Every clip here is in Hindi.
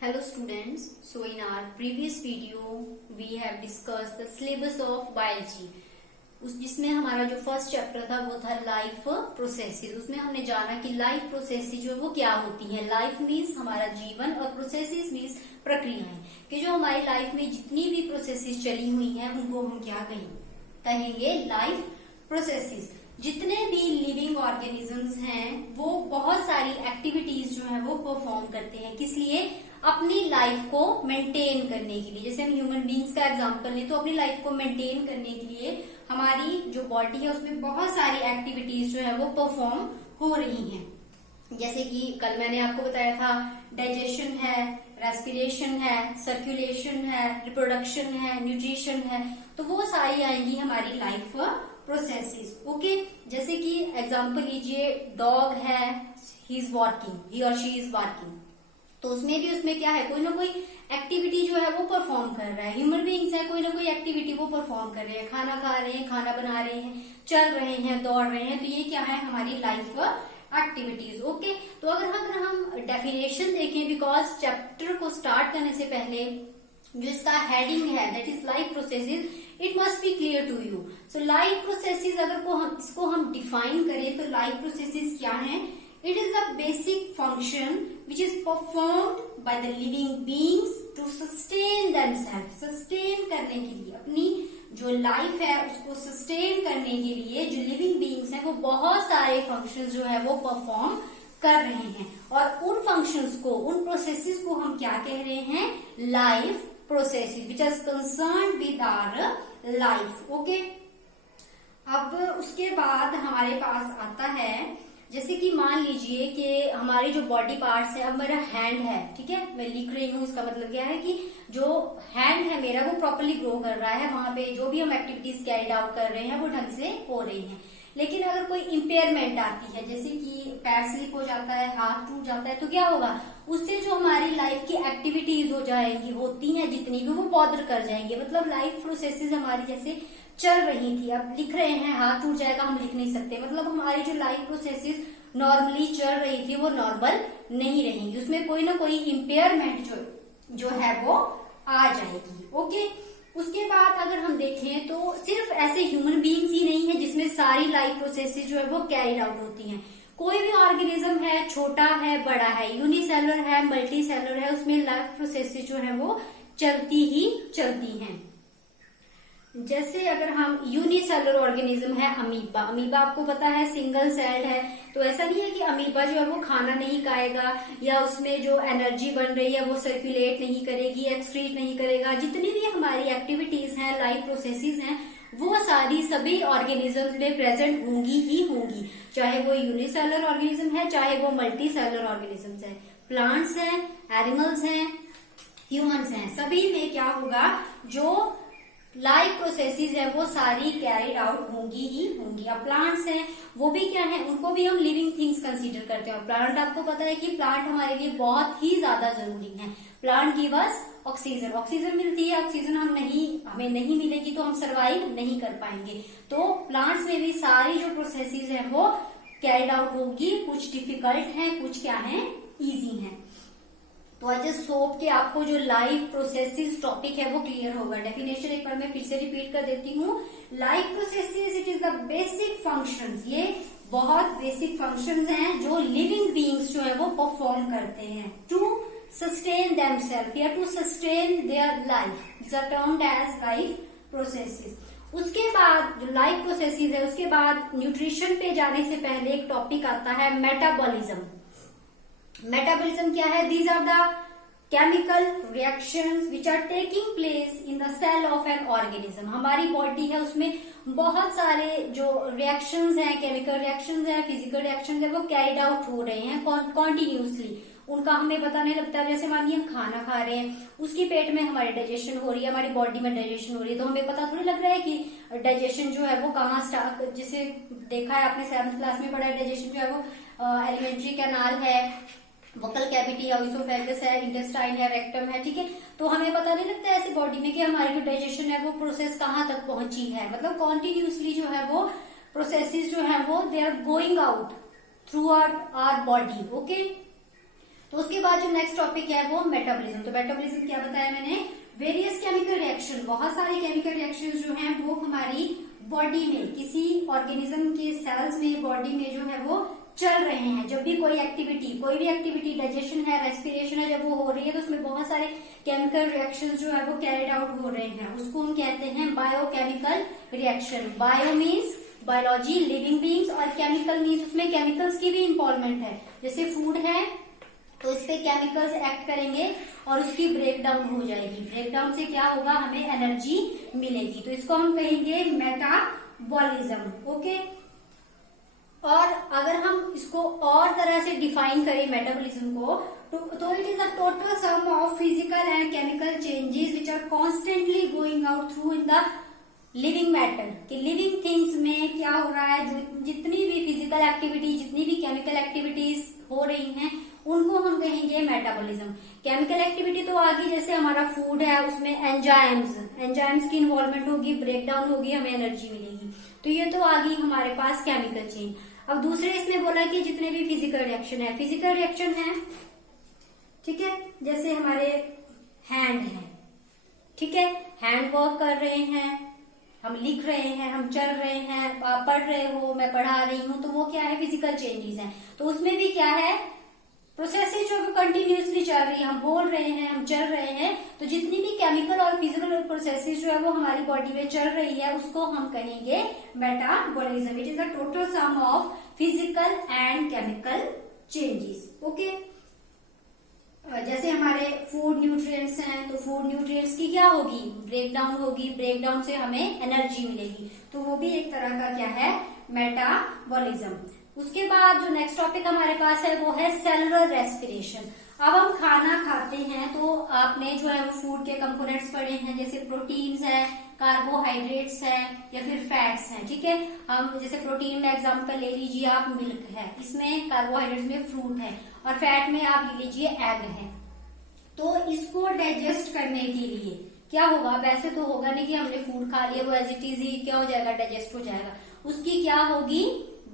Hello students, so in our previous video we have discussed the syllabus of biology जिसमें हमारा जो फर्स्ट चैप्टर था वो था लाइफ प्रोसेसेस। उसमें हमने जाना कि लाइफ प्रोसेसेस जो है वो क्या होती हैं। लाइफ मीन्स हमारा जीवन और प्रोसेसेस मीन्स प्रक्रियाएं, कि जो हमारी लाइफ में जितनी भी प्रोसेसेस चली हुई हैं उनको हम क्या कहेंगे लाइफ प्रोसेसेस। जितने भी लिविंग ऑर्गेनिजम्स हैं वो बहुत सारी एक्टिविटीज जो है वो परफॉर्म करते हैं, किस लिए? अपनी लाइफ को मेंटेन करने के लिए। जैसे हम ह्यूमन बींग्स का एग्जांपल लें तो अपनी लाइफ को मेंटेन करने के लिए हमारी जो बॉडी है उसमें बहुत सारी एक्टिविटीज जो है वो परफॉर्म हो रही हैं। जैसे कि कल मैंने आपको बताया था डाइजेशन है, रेस्पिरेशन है, सर्कुलेशन है, रिप्रोडक्शन है, न्यूट्रिशन है, तो वो सारी आएंगी हमारी लाइफ प्रोसेसेस। ओके, जैसे कि एग्जांपल लीजिए, डॉग है, ही इज वर्किंग, ही और शी इज वर्किंग, तो उसमें क्या है, कोई ना कोई एक्टिविटी जो है वो परफॉर्म कर रहा है। ह्यूमन बीइंग्स है, कोई ना कोई एक्टिविटी वो परफॉर्म कर रहे हैं, खाना खा रहे हैं, खाना बना रहे हैं, चल रहे हैं, दौड़ रहे हैं, तो ये क्या है हमारी लाइफ एक्टिविटीज। ओके, तो अगर हम डेफिनेशन देखें, बिकॉज चैप्टर को स्टार्ट करने से पहले जो इसका हेडिंग है that is life processes, it must be clear to you. So life processes अगर इसको हम डिफाइन करें तो लाइफ प्रोसेसेस क्या है? It is the basic function which is performed by the living beings to sustain themselves. Sustain करने के लिए, अपनी जो लाइफ है उसको सस्टेन करने के लिए जो लिविंग बीइंग्स हैं वो बहुत सारे फंक्शंस जो है वो परफॉर्म कर रहे हैं, और उन फंक्शंस को, उन प्रोसेसेस को हम क्या कह रहे हैं? Life processes which are concern with our life. Okay, अब उसके बाद हमारे पास आता है, जैसे कि मान लीजिए कि हमारी जो बॉडी पार्ट्स है, अब मेरा हैंड है, ठीक है, मैं लिख रही हूँ, इसका मतलब क्या है कि जो हैंड है मेरा वो प्रॉपर्ली ग्रो कर रहा है, वहां पे जो भी हम एक्टिविटीज कैरिड आउट कर रहे हैं वो ढंग से हो रही हैं। लेकिन अगर कोई इम्पेयरमेंट आती है, जैसे कि पैर स्लिप हो जाता है, हाथ टूट जाता है, तो क्या होगा? उससे जो हमारी लाइफ की एक्टिविटीज हो जाएंगी, होती हैं जितनी भी, वो बॉदर कर जाएंगे। मतलब लाइफ प्रोसेसेस हमारी जैसे चल रही थी, अब लिख रहे हैं, हाथ टूट जाएगा, हम लिख नहीं सकते। मतलब हमारी जो लाइफ प्रोसेसेस नॉर्मली चल रही थी वो नॉर्मल नहीं रहेंगी, उसमें कोई ना कोई इम्पेयरमेंट जो है वो आ जाएगी। ओके, उसके बाद अगर हम देखें तो सिर्फ ऐसे ह्यूमन बीइंग्स ही नहीं है जिसमें सारी लाइफ प्रोसेसेस जो है वो कैरिड आउट होती हैं। कोई भी ऑर्गेनिज्म है, छोटा है, बड़ा है, यूनिसेलुलर है, मल्टी सेलुलर है, उसमें लाइफ प्रोसेसेस जो है वो चलती ही चलती हैं। जैसे अगर हम यूनिसेलुलर ऑर्गेनिज्म है अमीबा, अमीबा आपको पता है सिंगल सेल्ड है, तो ऐसा नहीं है कि अमीबा जो है वो खाना नहीं खाएगा या उसमें जो एनर्जी बन रही है वो सर्कुलेट नहीं करेगी, एक्सक्रीट नहीं करेगा। जितनी भी हमारी एक्टिविटीज हैं, लाइफ प्रोसेसेस हैं, वो सारी सभी ऑर्गेनिजम्स में प्रेजेंट होंगी ही होंगी, चाहे वो यूनिसेलुलर ऑर्गेनिज्म है, चाहे वो मल्टी सेलुलर ऑर्गेनिजम्स है, प्लांट्स हैं, एनिमल्स हैं, ह्यूमंस हैं, सभी में क्या होगा, जो लाइफ प्रोसेसेस है वो सारी कैरिड आउट होंगी ही होंगी। अब प्लांट्स हैं, वो भी क्या है, उनको भी हम लिविंग थिंग्स कंसीडर करते हैं। प्लांट, आपको पता है कि प्लांट हमारे लिए बहुत ही ज्यादा जरूरी है। Plant give us oxygen, oxygen मिलती है, ऑक्सीजन हमें नहीं मिलेगी तो हम सर्वाइव नहीं कर पाएंगे। तो प्लांट्स में भी सारी जो प्रोसेसेस है वो कैरिड आउट होगी। कुछ डिफिकल्ट है, कुछ क्या है, इजी है। तो आई जस्ट होप कि आपको जो लाइफ प्रोसेसेस टॉपिक है वो क्लियर होगा। डेफिनेशन एक बार मैं फिर से रिपीट कर देती हूँ। Life processes it is the basic functions, ये बहुत बेसिक फंक्शंस हैं जो लिविंग बीइंग्स जो है वो परफॉर्म करते हैं टू सस्टेन देमसेल्फ या to sustain their life, these are termed as life processes. उसके बाद जो लाइफ प्रोसेसेस है, उसके बाद न्यूट्रिशन पे जाने से पहले एक टॉपिक आता है मेटाबॉलिज्म। मेटाबॉलिज्म क्या है? These are the chemical reactions which are taking place in the cell of an organism. हमारी बॉडी है उसमें बहुत सारे जो रिएक्शंस हैं, केमिकल रिएक्शंस हैं, फिजिकल रिएक्शंस हैं, वो कैरिड आउट हो रहे हैं कॉन्टिन्यूसली। उनका हमें पता नहीं लगता। जैसे मानिए हम खाना खा रहे हैं, उसकी पेट में हमारी डाइजेशन हो रही है, हमारी बॉडी में डाइजेशन हो रही है, तो हमें पता थोड़ी लग रहा है कि डाइजेशन जो है वो कहाँ स्टार्ट, जिसे देखा है आपने 7th क्लास में पढ़ा है, डाइजेशन जो है वो एलिमेंट्री कैनाल है, वोकल कैविटी है, इसोफेगस है, इंटेस्टाइन है, रेक्टम है, ठीक है। तो हमें पता नहीं लगता है ऐसे बॉडी में कि हमारी जो डाइजेशन है वो प्रोसेस कहाँ तक पहुंची है। मतलब कॉन्टिन्यूसली जो है वो प्रोसेसेस जो है वो they are going out through our body. Okay, उसके बाद जो नेक्स्ट टॉपिक है वो मेटाबॉलिज्म। तो मेटाबॉलिज्म क्या बताया मैंने, वेरियस केमिकल रिएक्शन, बहुत सारे केमिकल रिएक्शन जो हैं वो हमारी बॉडी में, किसी ऑर्गेनिज्म के सेल्स में, बॉडी में जो है वो चल रहे हैं। जब भी कोई भी एक्टिविटी डाइजेशन है, रेस्पिरेशन है, जब वो हो रही है तो उसमें बहुत सारे केमिकल रिएक्शंस जो है वो कैरिड आउट हो रहे हैं, उसको हम कहते हैं biochemical reaction. Bio means biology, living beings, और केमिकल मीन्स उसमें केमिकल्स की भी इन्वॉल्वमेंट है। जैसे फूड है तो इस पे केमिकल्स एक्ट करेंगे और उसकी ब्रेकडाउन हो जाएगी। ब्रेकडाउन से क्या होगा, हमें एनर्जी मिलेगी। तो इसको हम कहेंगे मेटाबॉलिज्म। ओके, और अगर हम इसको और तरह से डिफाइन करें मेटाबॉलिज्म को, तो it is a total sum of physical and chemical changes which are constantly going out through in the living matter. कि लिविंग थिंग्स में क्या हो रहा है, जो जितनी भी फिजिकल एक्टिविटी, जितनी भी केमिकल एक्टिविटीज हो रही हैं, उनको हम कहेंगे मेटाबॉलिज्म। केमिकल एक्टिविटी तो आ गई, जैसे हमारा फूड है उसमें एंजाइम्स की इन्वॉल्वमेंट होगी, ब्रेकडाउन होगी, हमें एनर्जी मिलेगी। तो ये तो आ गई हमारे पास केमिकल चेंज। अब दूसरे इसमें बोला कि जितने भी फिजिकल रिएक्शन है, ठीक है, जैसे हमारे हैंड है, ठीक है, हैंड वर्क कर रहे हैं, हम लिख रहे हैं, हम चल रहे हैं, आप पढ़ रहे हो, मैं पढ़ा रही हूँ, तो वो क्या है, फिजिकल चेंजेस हैं। तो उसमें भी क्या है, प्रोसेसेस जो कंटिन्यूसली चल रही है, हम बोल रहे हैं, हम चल रहे हैं, तो जितनी भी केमिकल और फिजिकल प्रोसेसेस जो है वो हमारी बॉडी में चल रही है, उसको हम कहेंगे metabolism. It is a total sum of physical and chemical changes. Okay, जैसे हमारे फूड न्यूट्रिएंट्स हैं, तो फूड न्यूट्रिएंट्स की क्या होगी, ब्रेकडाउन होगी, ब्रेकडाउन से हमें एनर्जी मिलेगी। तो वो भी एक तरह का क्या है, मेटाबॉलिज्म। उसके बाद जो नेक्स्ट टॉपिक हमारे पास है वो है सेलुलर रेस्पिरेशन। अब हम खाना खाते हैं तो आपने जो है वो फूड के कंपोनेंट्स पढ़े हैं, जैसे प्रोटीन्स है, कार्बोहाइड्रेट्स है, या फिर फैट्स हैं, ठीक है। हम जैसे प्रोटीन में एग्जांपल ले लीजिए आप, मिल्क है, इसमें कार्बोहाइड्रेट्स में फ्रूट है, और फैट में आप ले लीजिए एग है। तो इसको डाइजेस्ट करने के लिए क्या होगा, वैसे तो होगा नहीं कि हमने फूड खा लिया वो एज इट इज ही क्या हो जाएगा, डाइजेस्ट हो जाएगा। उसकी क्या होगी,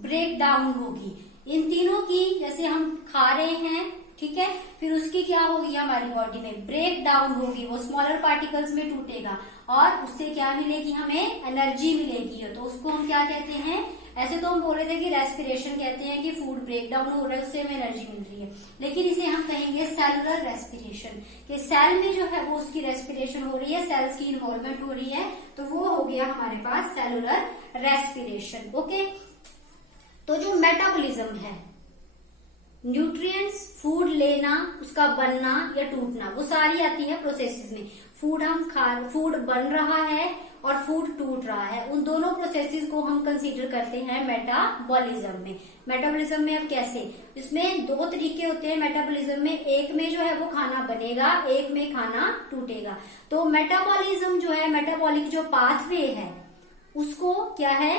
ब्रेक डाउन होगी। इन तीनों की, जैसे हम खा रहे हैं, ठीक है, फिर उसकी क्या होगी, हमारी बॉडी में ब्रेक डाउन होगी, वो स्मॉलर पार्टिकल्स में टूटेगा और उससे क्या मिलेगी, हमें एनर्जी मिलेगी। तो उसको हम क्या कहते हैं, ऐसे तो हम बोल रहे थे कि रेस्पिरेशन कहते हैं कि फूड ब्रेक डाउन हो रहा है, उससे हमें एनर्जी मिल रही है, लेकिन इसे हम कहेंगे सेलुलर रेस्पिरेशन, कि सेल में जो है वो उसकी रेस्पिरेशन हो रही है, सेल्स की इन्वॉल्वमेंट हो रही है, तो वो हो गया हमारे पास सेलुलर रेस्पिरेशन। ओके, तो जो मेटाबॉलिज्म है, न्यूट्रिएंट्स, फूड लेना, उसका बनना या टूटना, वो सारी आती है प्रोसेसेस में। फूड बन रहा है और फूड टूट रहा है, उन दोनों प्रोसेसेस को हम कंसीडर करते हैं मेटाबॉलिज्म में। मेटाबॉलिज्म में अब कैसे, इसमें दो तरीके होते हैं मेटाबॉलिज्म में, एक में जो है वो खाना बनेगा, एक में खाना टूटेगा। तो मेटाबॉलिज्म जो है, मेटाबॉलिक जो पाथवे है, उसको क्या है,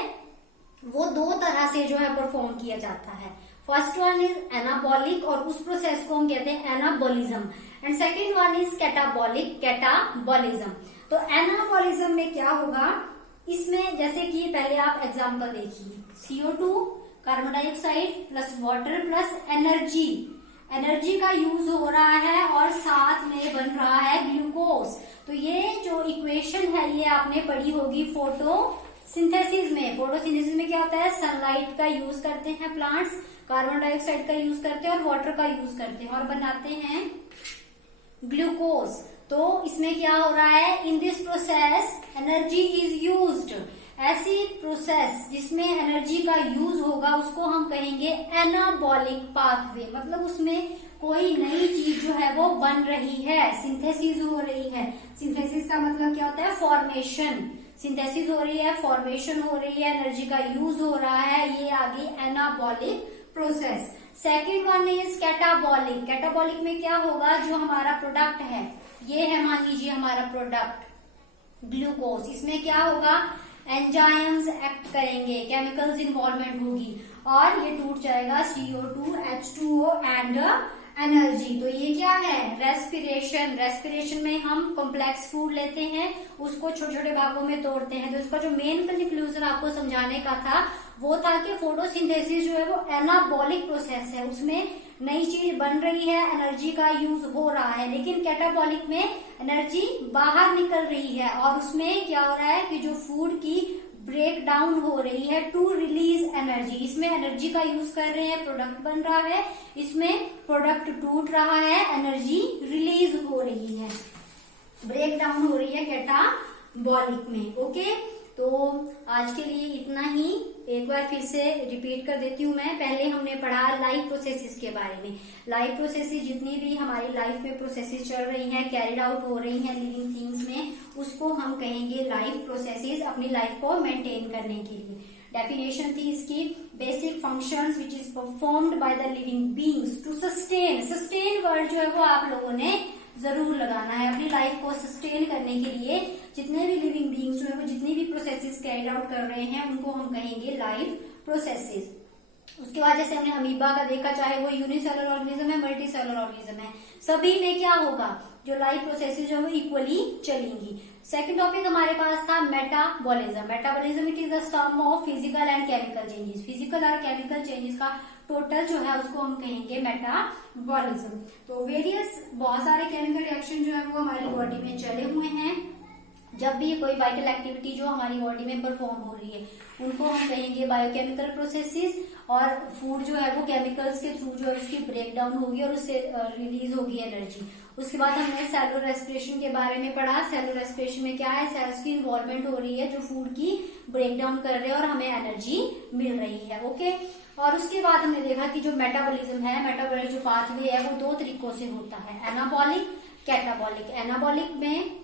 वो दो तरह से जो है परफॉर्म किया जाता है। फर्स्ट वन इज एनाबॉलिक, और उस प्रोसेस को हम कहते हैं anabolism, and second one is catabolic, catabolism. तो एनाबॉलिज्म में क्या होगा, इसमें जैसे कि पहले आप एग्जांपल देखिए, CO2 carbon dioxide plus water plus energy का यूज हो रहा है और साथ में बन रहा है ग्लूकोज। तो ये जो इक्वेशन है ये आपने पढ़ी होगी फोटोसिंथेसिस में। फोटोसिंथेसिस में क्या होता है, सनलाइट का यूज करते हैं प्लांट्स, कार्बन डाइऑक्साइड का यूज करते हैं और वाटर का यूज करते हैं और बनाते हैं ग्लूकोज। तो इसमें क्या हो रहा है, in this process energy is used. ऐसी प्रोसेस जिसमें एनर्जी का यूज होगा उसको हम कहेंगे एनाबॉलिक पाथवे, मतलब उसमें कोई नई चीज जो है वो बन रही है, सिंथेसिस हो रही है। सिंथेसिस का मतलब क्या होता है, फॉर्मेशन, सिंथेसिस हो रही है, फॉर्मेशन हो रही है, एनर्जी का यूज हो रहा है, ये आ गई anabolic process. Second one is catabolic. Catabolic में क्या होगा, जो हमारा प्रोडक्ट है, ये है मान लीजिए हमारा प्रोडक्ट ग्लूकोज, इसमें क्या होगा, एंजाइम्स एक्ट करेंगे, केमिकल्स इन्वॉल्वमेंट होगी और ये टूट जाएगा, CO2 H2O एंड एनर्जी। तो ये क्या है, रेस्पिरेशन। रेस्पिरेशन में हम कॉम्प्लेक्स फूड लेते हैं, उसको छोटे छोटे भागों में तोड़ते हैं। तो इसका जो मेन कंक्लूजन आपको समझाने का था वो था कि फोटोसिंथेसिस जो है वो एनाबॉलिक प्रोसेस है, उसमें नई चीज बन रही है, एनर्जी का यूज हो रहा है, लेकिन कैटाबॉलिक में एनर्जी बाहर निकल रही है और उसमें क्या हो रहा है कि जो फूड की ब्रेक डाउन हो रही है टू रिलीज एनर्जी, इसमें एनर्जी का यूज कर रहे हैं, प्रोडक्ट बन रहा है, इसमें प्रोडक्ट टूट रहा है, एनर्जी रिलीज हो रही है, ब्रेक डाउन हो रही है कैटाबॉलिक में। ओके, तो आज के लिए इतना ही। एक बार फिर से रिपीट कर देती हूँ मैं। पहले हमने पढ़ा लाइफ प्रोसेसेस के बारे में। लाइफ प्रोसेसेस जितनी भी हमारी लाइफ में प्रोसेसेस चल रही हैं, कैरिड आउट हो रही हैं लिविंग थिंग्स में, उसको हम कहेंगे लाइफ प्रोसेसेस, अपनी लाइफ को मेंटेन करने के लिए। डेफिनेशन थी इसकी, basic functions which is performed by the living beings to sustain. Sustain word जो है वो आप लोगों ने जरूर लगाना है। अपनी लाइफ को सस्टेन करने के लिए जितने भी लिविंग बीइंग्स जो है वो जितनी भी प्रोसेसेस कैरी आउट कर रहे हैं उनको हम कहेंगे लाइफ प्रोसेसेस। उसके बाद जैसे हमने अमीबा का देखा, चाहे वो यूनिसेलुलर ऑर्गेनिज्म है, मल्टी सेलुलर ऑर्गेनिज्म है, सभी में क्या होगा, जो लाइफ प्रोसेसेस जो है वो इक्वली चलेंगी। सेकंड टॉपिक हमारे पास था metabolism. Metabolism it is the sum of physical and chemical changes. Physical और केमिकल चेंजेस का टोटल जो है उसको हम कहेंगे मेटाबॉलिज्म। तो वेरियस बहुत सारे केमिकल रिएक्शन जो है वो हमारी बॉडी में चले हुए हैं। जब भी कोई वाइटल एक्टिविटी जो हमारी बॉडी में परफॉर्म हो रही है उनको हम कहेंगे बायोकेमिकल प्रोसेसेस, और फूड जो है वो केमिकल्स के थ्रू जो है उसकी ब्रेक डाउन होगी और उससे रिलीज होगी एनर्जी। उसके बाद हमने सेलुलर रेस्पिरेशन के बारे में पढ़ा। सेलुलर रेस्पिरेशन में क्या है, सेल्स की इन्वॉल्वमेंट हो रही है जो फूड की ब्रेक डाउन कर रहे हैं और हमें एनर्जी मिल रही है। ओके, और उसके बाद हमने देखा कि जो मेटाबॉलिज्म है, मेटाबॉलिक जो पाथवे है वो दो तरीकों से होता है, एनाबॉलिक, कैटाबॉलिक। एनाबॉलिक में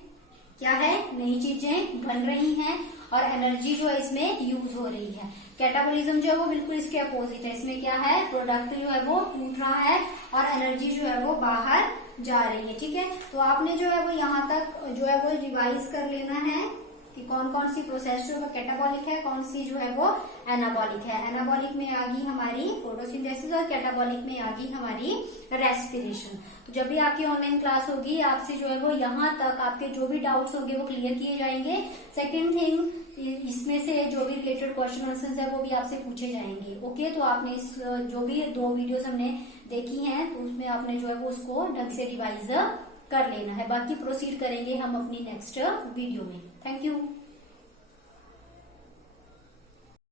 क्या है, नई चीजें बन रही हैं और एनर्जी जो है इसमें यूज हो रही है। कैटाबॉलिज्म जो है वो बिल्कुल इसके अपोजिट है, इसमें क्या है, प्रोडक्ट जो है वो टूट रहा है और एनर्जी जो है वो बाहर जा रही है। ठीक है, तो आपने जो है वो यहाँ तक जो है वो रिवाइज कर लेना है कि कौन कौन सी प्रोसेस जो है कैटाबॉलिक है, कौन सी जो है वो एनाबॉलिक है। एनाबॉलिक में आ गई हमारी फोटोसिंथेसिस और कैटाबॉलिक में आ गई हमारी रेस्पिरेशन। तो जब भी आपकी ऑनलाइन क्लास होगी आपसे जो है वो यहाँ तक आपके जो भी डाउट्स होंगे वो क्लियर किए जाएंगे। सेकेंड थिंग, इसमें से जो भी रिलेटेड क्वेश्चन आंसर्स है वो भी आपसे पूछे जाएंगे। ओके, तो आपने इस जो भी 2 वीडियोस हमने देखी हैं तो उसमें आपने जो है वो उसको ढंग से रिवाइज कर लेना है। बाकी प्रोसीड करेंगे हम अपनी नेक्स्ट वीडियो में। Thank you.